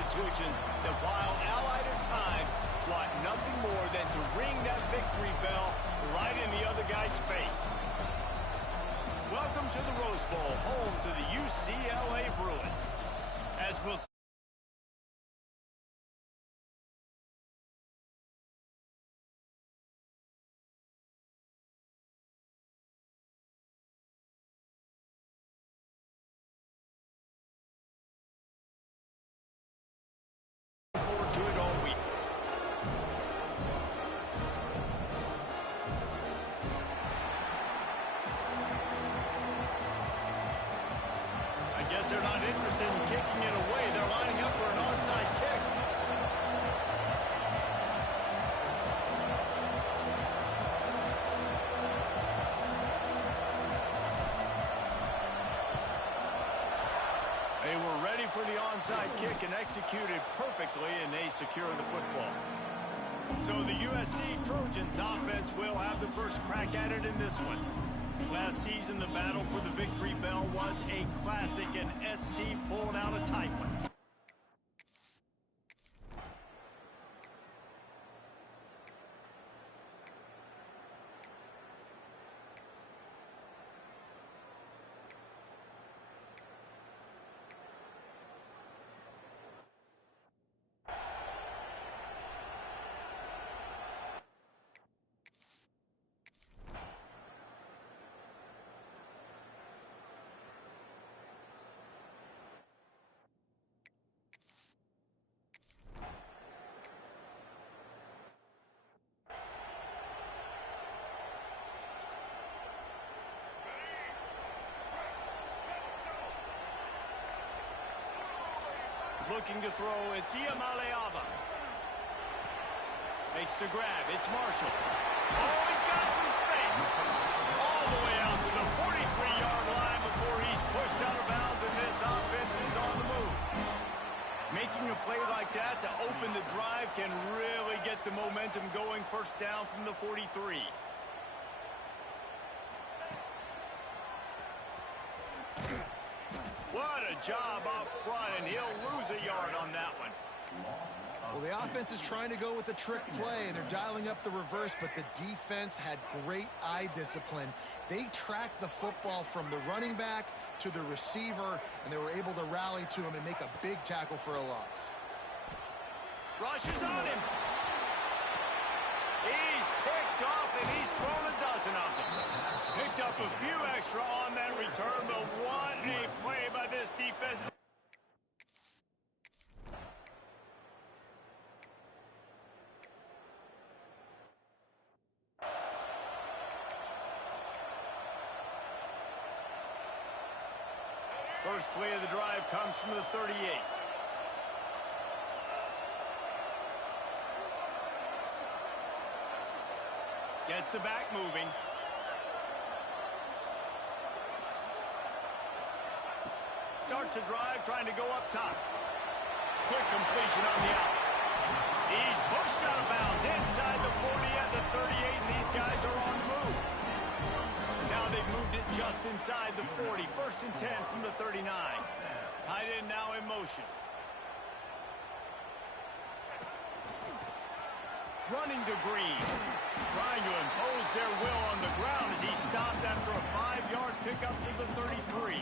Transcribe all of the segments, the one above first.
institutions that, while allied at times, want nothing more than to ring that victory bell right in the other guy's face. Welcome to the Rose Bowl, home to the UCLA Bruins. As we'll see. Forward to it all week. I guess they're not interested in kicking it away. They're lining up for an onside kick. They were ready for the onside kick and executed perfectly, and they secure the football. So the USC Trojans offense will have the first crack at it in this one. Last season, the battle for the victory bell was a classic, and SC pulling out a tight one. Looking to throw, it's Ncaa. Makes the grab, it's Marshall. Oh, he's got some space. All the way out to the 43-yard line before he's pushed out of bounds, and this offense is on the move. Making a play like that to open the drive can really get the momentum going. First down from the 43. What a job up front, and he'll lose a yard on that one. Well, the offense is trying to go with a trick play, and they're dialing up the reverse, but the defense had great eye discipline. They tracked the football from the running back to the receiver, and they were able to rally to him and make a big tackle for a loss. Rushes on him. He's picked off, and he's thrown a dozen of them. Picked up a few extra on that return, but what a play by this defense. First play of the drive comes from the 38. Gets the back moving. Starts a drive trying to go up top. Quick completion on the out. He's pushed out of bounds inside the 40 at the 38, and these guys are on the move. Now they've moved it just inside the 40. First and 10 from the 39. Tight end now in motion. Running to Green. Trying to impose their will on the ground as he stopped after a 5-yard pickup to the 33.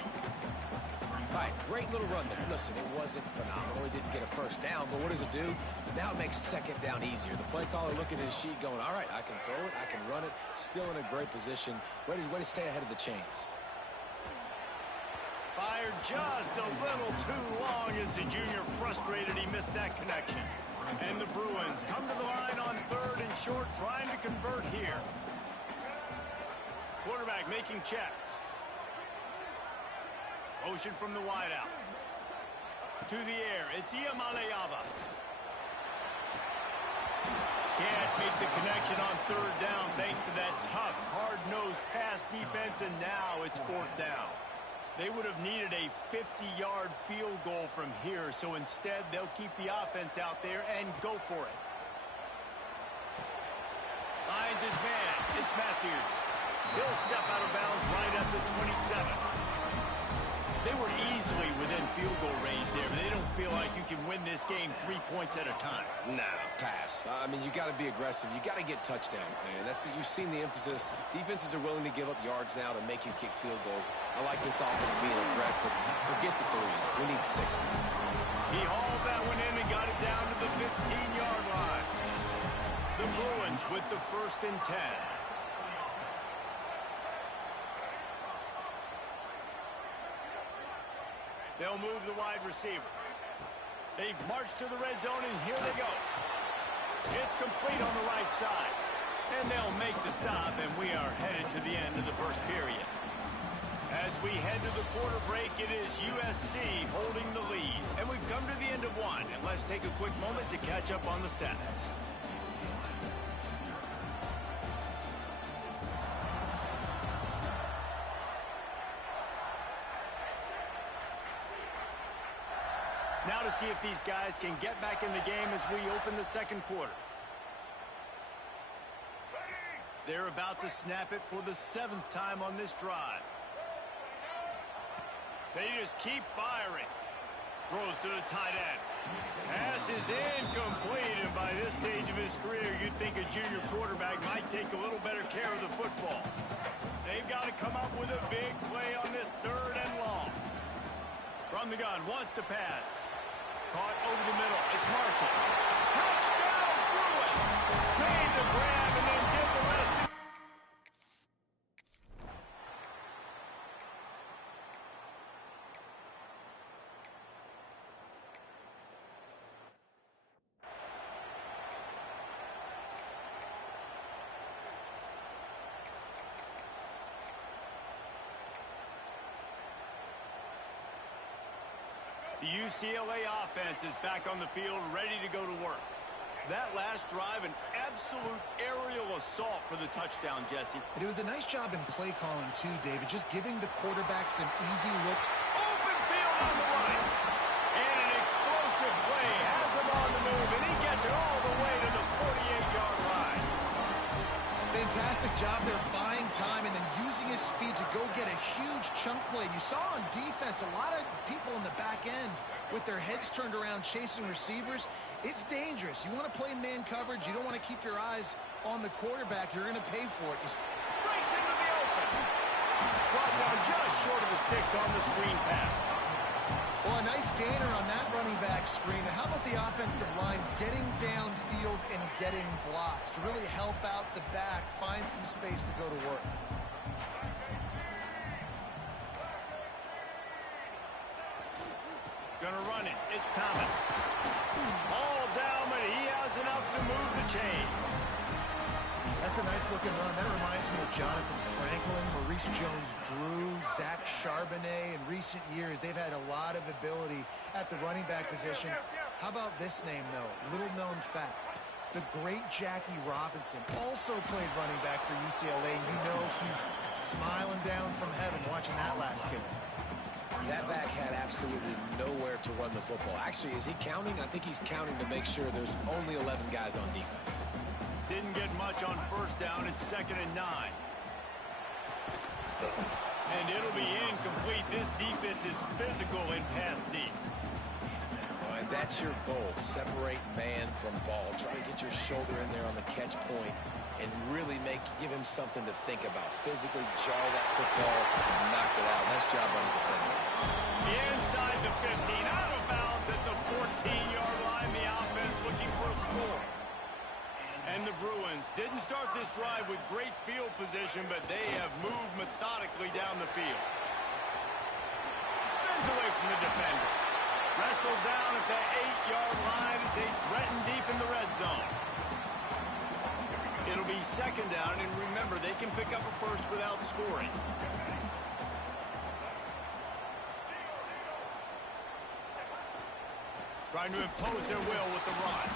All right, great little run there. Listen, it wasn't phenomenal. He didn't get a first down, but what does it do? Now it makes second down easier. The play caller looking at his sheet going, all right, I can throw it, I can run it. Still in a great position. Way to stay ahead of the chains. Fired just a little too long as the junior frustrated. He missed that connection. And the Bruins come to the line on third and short, trying to convert here. Quarterback making checks. Motion from the wideout. To the air, it's Ncaa. Can't make the connection on third down thanks to that tough, hard-nosed pass defense, and now it's fourth down. They would have needed a 50-yard field goal from here, so instead they'll keep the offense out there and go for it. Finds his man. It's Matthews. He'll step out of bounds right at the 27. They were easily within field goal range there, but they don't feel like you can win this game 3 points at a time. Nah, pass. I mean, you got to be aggressive. You got to get touchdowns, man. You've seen the emphasis. Defenses are willing to give up yards now to make you kick field goals. I like this offense being aggressive. Forget the threes. We need sixes. He hauled that one in and got it down to the 15-yard line. The Bruins with the 1st and 10. They'll move the wide receiver. They've marched to the red zone, and here they go. It's complete on the right side. And they'll make the stop, and we are headed to the end of the first period. As we head to the quarter break, it is USC holding the lead. And we've come to the end of one, and let's take a quick moment to catch up on the stats. Now to see if these guys can get back in the game as we open the second quarter. They're about to snap it for the 7th time on this drive. They just keep firing. Throws to the tight end. Pass is incomplete, and by this stage of his career, you'd think a junior quarterback might take a little better care of the football. They've got to come up with a big play on this 3rd and long. From the gun, wants to pass. Caught over the middle. It's Marshall. Touchdown, Bruins! Made the grab and then did the rest. The UCLA offense is back on the field, ready to go to work. That last drive, an absolute aerial assault for the touchdown, Jesse. It was a nice job in play calling, too, David, just giving the quarterback some easy looks. Open field on the right. And an explosive play has him on the move, and he gets it all the way to the 48-yard line. Fantastic job there buying time and then using his speed to go get a huge chunk play. You saw on defense a lot of people in the back end with their heads turned around chasing receivers. It's dangerous. You want to play man coverage. You don't want to keep your eyes on the quarterback. You're going to pay for it. Breaks into the open. Brought down just short of the sticks on the screen pass. Well, a nice gainer on that running back screen. How about the offensive line getting downfield and getting blocks to really help out the back, find some space to go to work? Gonna run it. It's Thomas. All down, but he has enough to move the chains. That's a nice-looking run. That reminds me of Jonathan Franklin, Maurice Jones-Drew, Zach Charbonnet. In recent years, they've had a lot of ability at the running back position. How about this name, though? Little-known fact. The great Jackie Robinson also played running back for UCLA. You know he's smiling down from heaven watching that last kick. That back had absolutely nowhere to run the football. Actually, is he counting? I think he's counting to make sure there's only 11 guys on defense. Didn't get much on first down. It's 2nd and 9. And it'll be incomplete. This defense is physical and pass deep. And that's your goal. Separate man from ball. Try to get your shoulder in there on the catch point and really give him something to think about. Physically jar that football and knock it out. Nice job on the defender. Inside the 15. Out of bounds at the 14-yard line. The offense looking for a score. And the Bruins didn't start this drive with great field position, but they have moved methodically down the field. Spins away from the defender. Wrestled down at the 8-yard line as they threaten deep in the red zone. It'll be 2nd down, and remember, they can pick up a first without scoring. Trying to impose their will with the run.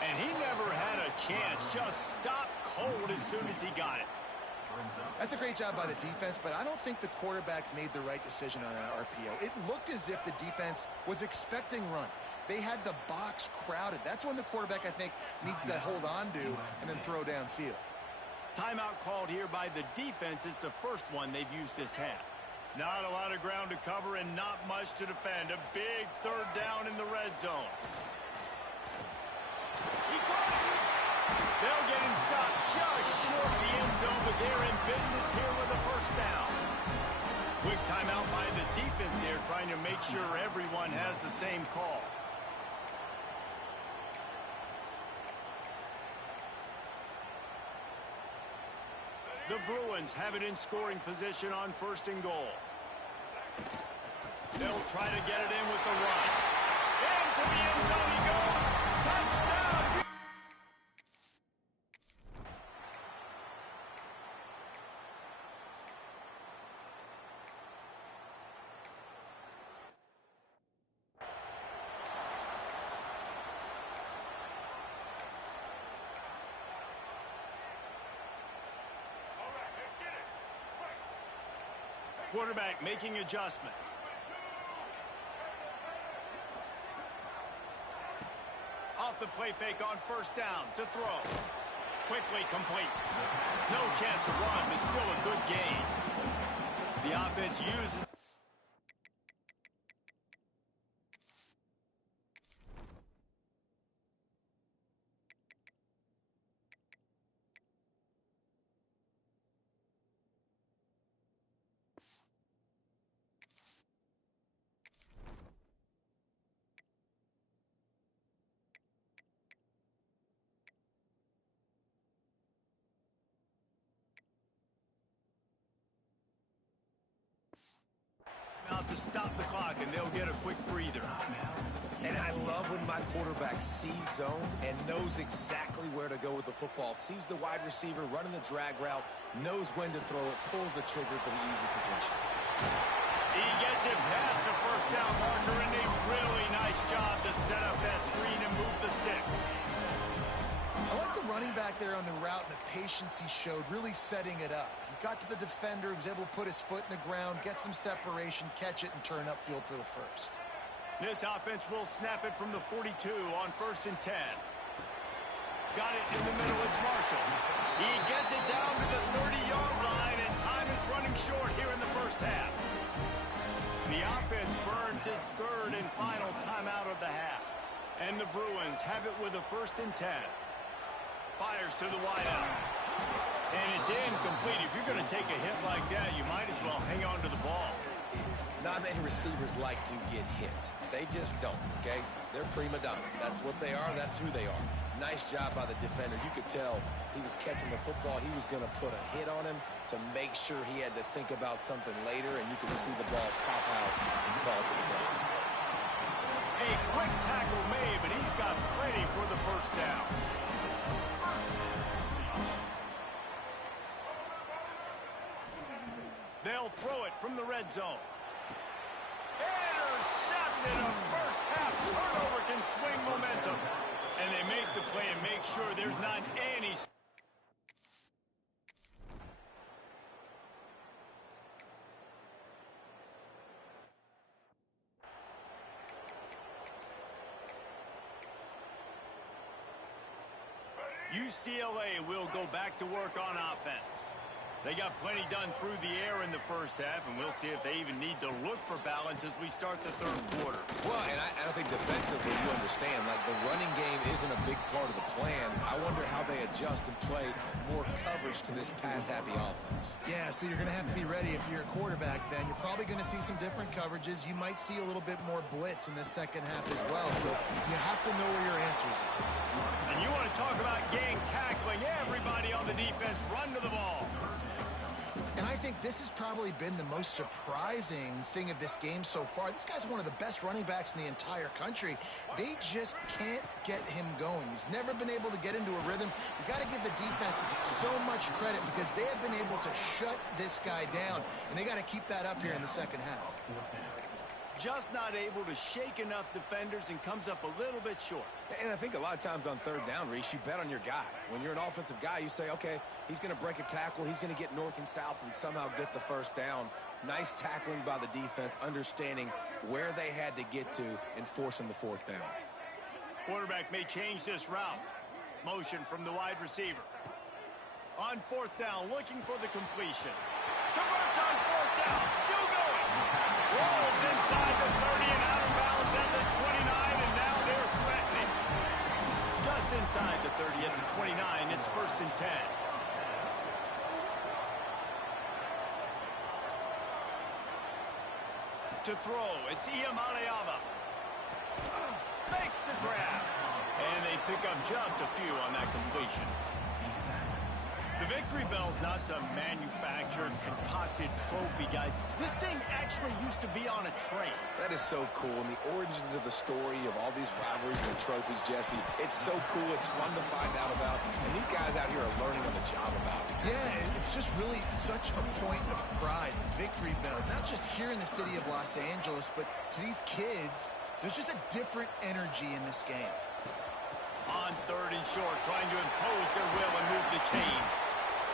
And he never had a chance. Just stopped cold as soon as he got it. That's a great job by the defense, but I don't think the quarterback made the right decision on that RPO. It looked as if the defense was expecting run. They had the box crowded. That's when the quarterback, I think, needs to hold on to and then throw downfield. Timeout called here by the defense. It's the first one they've used this half. Not a lot of ground to cover and not much to defend. A big third down in the red zone. He caught it. They'll get him stopped just short of the end zone, but they're in business here with a first down. Quick timeout by the defense there, trying to make sure everyone has the same call. The Bruins have it in scoring position on 1st and goal. They'll try to get it in with the run. Into the end zone he goes. Touchdown! Quarterback making adjustments. Off the play fake on 1st down to throw. Quickly complete. No chance to run, but still a good gain. The offense uses... out to stop the clock, and they'll get a quick breather. And I love when my quarterback sees zone and knows exactly where to go with the football. Sees the wide receiver running the drag route, knows when to throw it, pulls the trigger for the easy completion. He gets it past the first down marker, and a really nice job to set up that screen and move the sticks. I like the running back there on the route and the patience he showed, really setting it up. He got to the defender, was able to put his foot in the ground, get some separation, catch it, and turn upfield for the first. This offense will snap it from the 42 on 1st and 10. Got it in the middle, it's Marshall. He gets it down to the 30-yard line, and time is running short here in the first half. The offense burns his 3rd and final timeout of the half. And the Bruins have it with a 1st and 10. Fires to the wideout. And it's incomplete. If you're going to take a hit like that, you might as well hang on to the ball. Not many receivers like to get hit. They just don't, okay? They're prima donnas. That's what they are. That's who they are. Nice job by the defender. You could tell he was catching the football. He was going to put a hit on him to make sure he had to think about something later, and you could see the ball pop out and fall to the ground. A quick tackle made, but he's got plenty for the first down. They'll throw it from the red zone. Intercepted. A first half turnover can swing momentum. And they make the play and make sure there's not any... UCLA will go back to work on offense. They got plenty done through the air in the first half, and we'll see if they even need to look for balance as we start the 3rd quarter. Well, and I think defensively, you understand, like the running game isn't a big part of the plan. I wonder how they adjust and play more coverage to this pass-happy offense. Yeah, so you're going to have to be ready if you're a quarterback then. You're probably going to see some different coverages. You might see a little bit more blitz in the second half as well, so you have to know where your answers are. And you want to talk about gang tackling, everybody on the defense run to the ball. And I think this has probably been the most surprising thing of this game so far. This guy's one of the best running backs in the entire country. They just can't get him going. He's never been able to get into a rhythm. You got to give the defense so much credit because they have been able to shut this guy down, and they got to keep that up here in the second half. Just not able to shake enough defenders and comes up a little bit short. And I think a lot of times on 3rd down, Reese, you bet on your guy. When you're an offensive guy, you say, okay, he's going to break a tackle, he's going to get north and south and somehow get the first down. Nice tackling by the defense, understanding where they had to get to and forcing the 4th down. Quarterback may change this route. Motion from the wide receiver. On 4th down, looking for the completion. Converts on fourth down. Still going. Rolls inside the 30 and out of bounds at the 29, and now they're threatening. Just inside the 30 at the 29, it's 1st and 10. To throw, it's Ncaa. Makes the grab. And they pick up just a few on that completion. The victory bell's not some manufactured, concocted trophy, guys. This thing actually used to be on a train. That is so cool. And the origins of the story of all these rivalries and the trophies, Jesse, it's so cool. It's fun to find out about. And these guys out here are learning on the job about it. Yeah, it's just really such a point of pride, the victory bell. Not just here in the city of Los Angeles, but to these kids, there's just a different energy in this game. On 3rd and short, trying to impose their will and move the chains.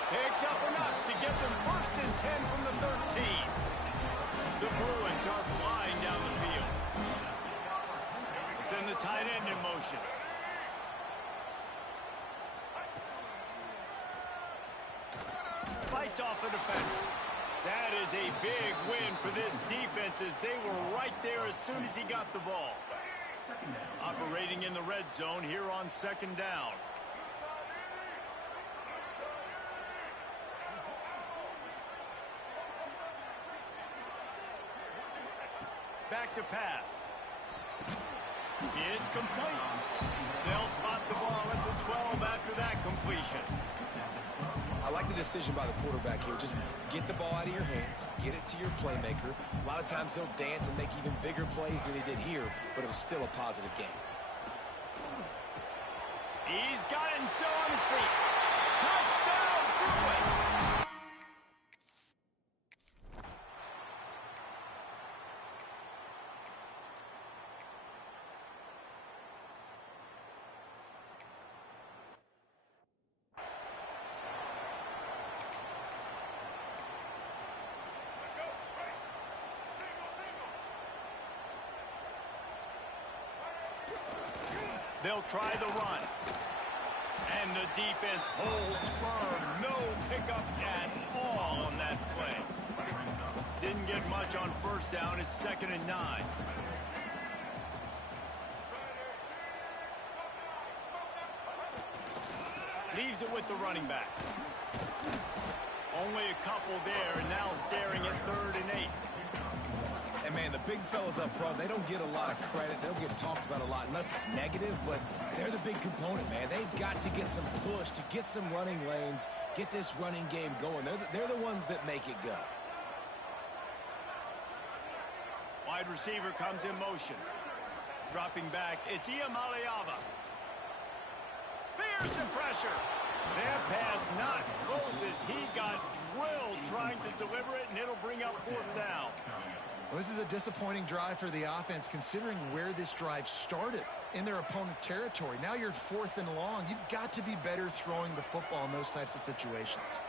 Picks up enough to get them 1st and 10 from the 13. The Bruins are flying down the field. Send the tight end in motion. Fights off a defender. That is a big win for this defense as they were right there as soon as he got the ball. Operating in the red zone here on 2nd down. Back to pass. It's complete. They'll spot the ball at the 12 after that completion. I like the decision by the quarterback here. Just get the ball out of your hands, get it to your playmaker. A lot of times he'll dance and make even bigger plays than he did here, but it was still a positive game. He's got it and still on his feet. Touchdown, Bruins! They'll try the run. And the defense holds firm. No pickup at all on that play. Didn't get much on 1st down. It's 2nd and 9. Leaves it with the running back. Only a couple there, and now staring at 3rd and 8. And, man, the big fellas up front, they don't get a lot of credit. They don't get talked about a lot unless it's negative, but they're the big component, man. They've got to get some push, to get some running lanes, get this running game going. They're the ones that make it go. Wide receiver comes in motion. Dropping back, it's Ncaa. Fears the pressure. That pass not close as he got drilled trying to deliver it, and it'll bring up 4th down. Well, this is a disappointing drive for the offense, considering where this drive started in their opponent territory. Now you're 4th and long. You've got to be better throwing the football in those types of situations.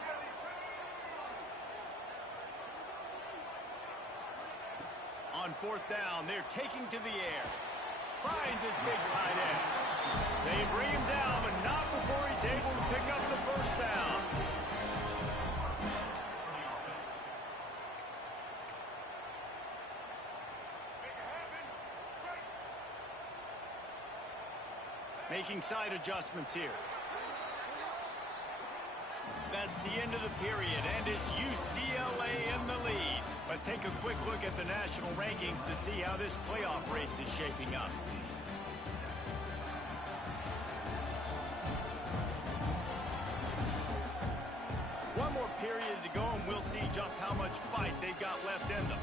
On 4th down, they're taking to the air. Finds his big tight end. They bring him down, but not before he's able to pick up the 1st down. Making side adjustments here. That's the end of the period, and it's UCLA in the lead. Let's take a quick look at the national rankings to see how this playoff race is shaping up. One more period to go, and we'll see just how much fight they've got left in them.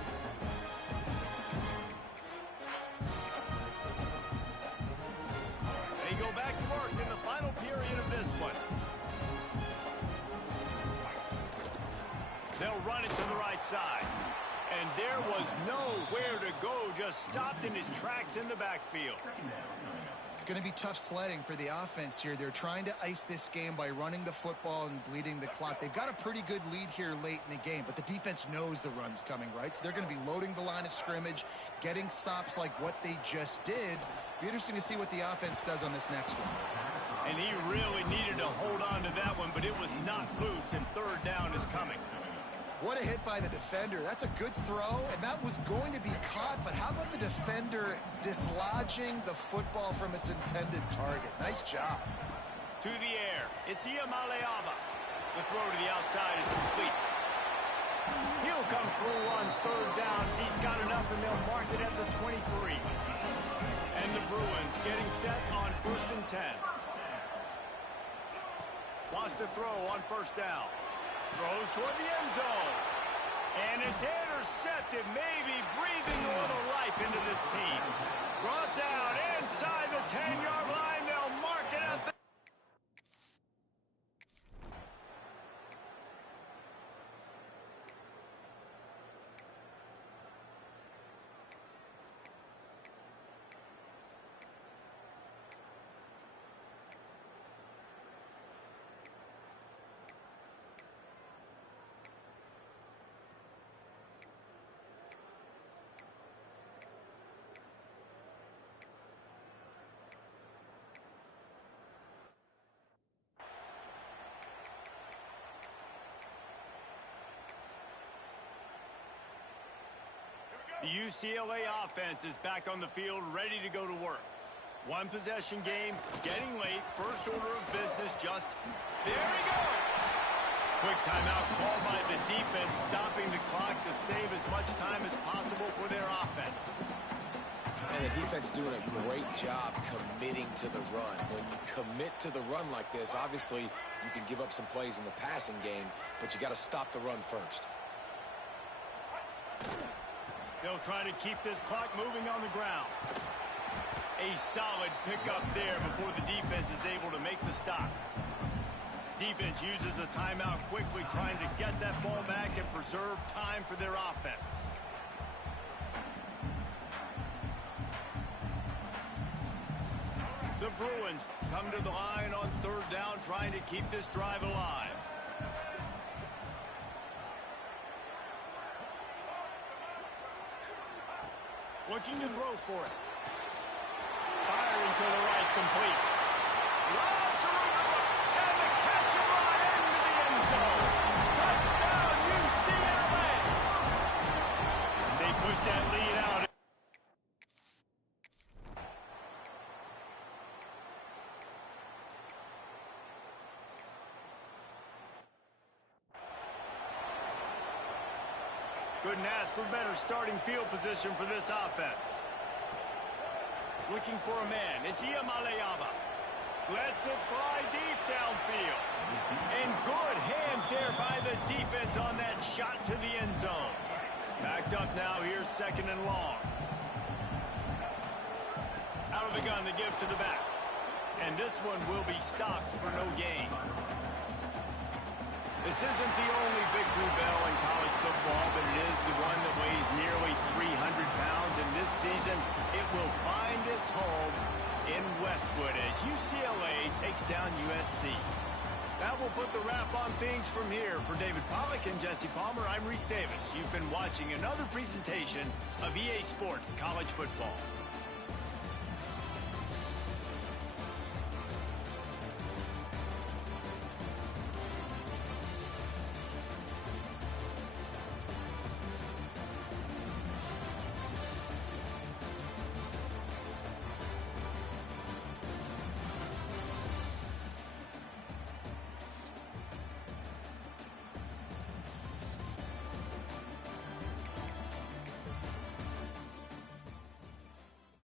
They go back to work in the final period of this one. They'll run it to the right side. And there was nowhere to go, just stopped in his tracks in the backfield. It's going to be tough sledding for the offense here. They're trying to ice this game by running the football and bleeding the clock. They've got a pretty good lead here late in the game, but the defense knows the run's coming, right? So they're going to be loading the line of scrimmage, getting stops like what they just did. Be interesting to see what the offense does on this next one. And he really needed to hold on to that one, but it was not loose, and 3rd down is coming. What a hit by the defender. That's a good throw, and that was going to be caught, but how about the defender dislodging the football from its intended target? Nice job. To the air, it's Ncaa. The throw to the outside is complete. He'll come through on third downs. He's got enough, and they'll mark it at the 23. And the Bruins getting set on 1st and 10. Wants to throw on first down. Throws toward the end zone. And it's intercepted, maybe breathing a little life into this team. Brought down inside the 10-yard line. They'll mark it at the... The UCLA offense is back on the field, ready to go to work. One possession game, getting late, first order of business just... There he goes! Quick timeout called by the defense, stopping the clock to save as much time as possible for their offense. And the defense doing a great job committing to the run. When you commit to the run like this, obviously you can give up some plays in the passing game, but you got to stop the run first. They'll try to keep this clock moving on the ground. A solid pickup there before the defense is able to make the stop. Defense uses a timeout quickly, trying to get that ball back and preserve time for their offense. The Bruins come to the line on third down, trying to keep this drive alive. Looking to throw for it. Firing to the right, complete. Lots of room, and the catch right into the end zone. Touchdown, UCLA! As they push that lead out. Couldn't ask for better starting field position for this offense. Looking for a man. It's Ncaa. Lets it fly deep downfield. And good hands there by the defense on that shot to the end zone. Backed up now. Here's 2nd and long. Out of the gun to give to the back. And this one will be stopped for no gain. This isn't the only victory bell in college football, but it is the one that weighs nearly 300 pounds. And this season, it will find its home in Westwood as UCLA takes down USC. That will put the wrap on things from here. For David Pollack and Jesse Palmer, I'm Reese Davis. You've been watching another presentation of EA Sports College Football.